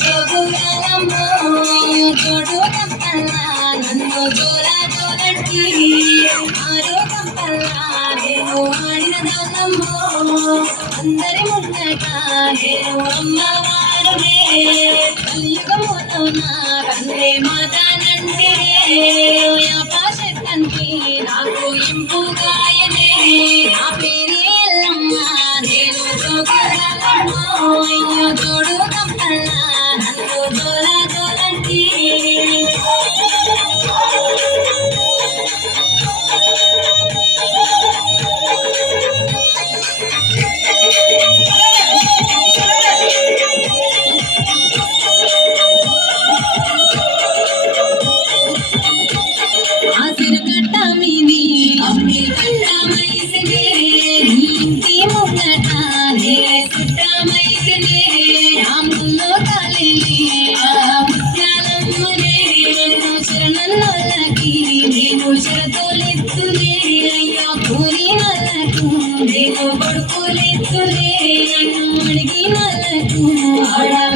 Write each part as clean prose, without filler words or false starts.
జోగురాలమ్మో జోడు కంపల్లా నన్ను జోలా జోలంటి ఆరో కంపల్లా నేను ఆడినదమ్మో అందరి ముందట నేను అమ్మవారునే కలియుగములోన కన్నే మాతానంటే యాపాశక్తంటి నాకు ఇంపుగాయనే నా పేరే ఎల్లమ్మ నేను జోగురాలమ్మో అయ్యో జోడు కంపల్లా నన్ను జోలా జోలంటి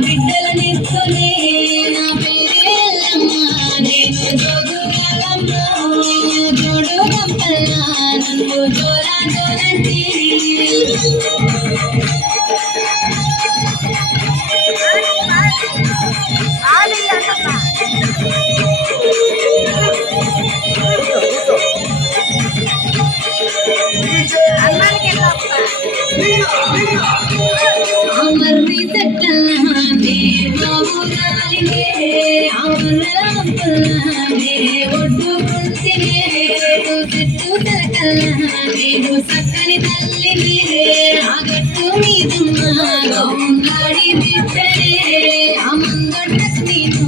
బిడ్డలనిస్తులే నా పేరే ఎల్లమ్మ నేను జోగురాలమ్మ జోడు కంపల్లా నన్ను జోలా జోలంటి అమర్రి చెట్టల్లానే బాబురాలినే అమరపుల్లానే ఒడ్డుకుంటినే చెట్టు తలకల్లా నేను చక్కని తల్లిని ఆ గట్టు మీదమ్మ గౌంగాడి బిడ్డనే అమ్మంగొట్టకు నేను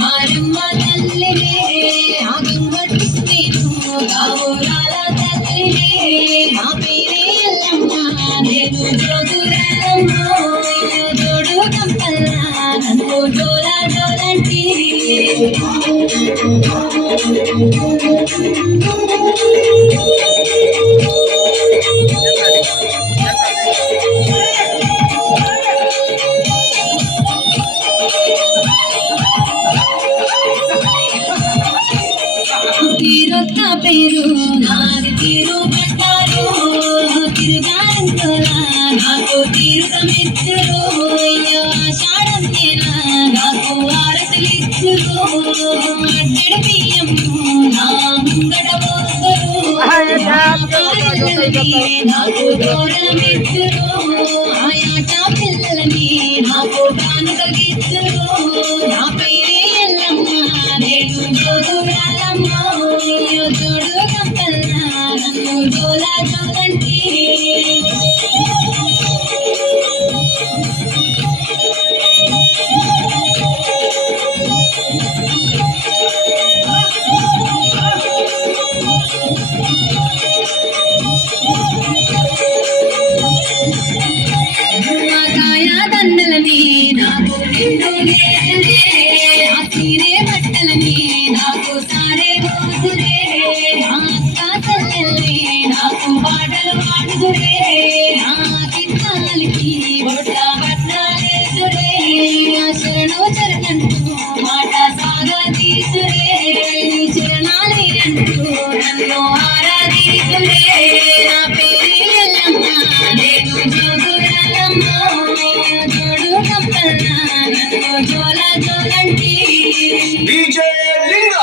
మారమ్మ తల్లినే ఆ గంగొట్టుకు నేను గౌరాల తల్లినే నా పేరే ఎల్లమ్మ నేను జోగురాలమ్మ జోడు కంపల్లా నన్ను జోలా జోలంటి తీరొక్క పేరు నాది తీరు పట్టారు తిరుగారంతోలా నాకు తీరుక మెచ్చురు ఆషాఢం తేనా నాకు ఆరతులిచ్చురు అడ్డడి బియ్యము నా ముంగట పోతురు నాకు తోరణ మెచ్చురు ఆయాట పిల్లలని నాకు కానుకలిచ్చురు నా పేరే ఎల్లమ్మ నేను జోగురాలమ్మ జోడు కంపల్లా నన్ను జోలా జోలంటి దండలని నాకు నిండు నేతలే ఆ తీరే బట్టలని నాకు సారే రోజులే నా అక్క చెల్లెల్ని నాకు పాటలు పాడుదురే నా కిట్టాలకి బొట్ట బట్టాలేదురే ఆ శరణు చరణంటూ మాట సాగదీసురే చరణాలే అంటూ నన్ను ఆరాధీసురే నా పేరే ఎల్లమ్మ నేను జోగురాలమ్మ జోడు కంపల్లా నన్ను జోలా జోలంటి DJ Linga.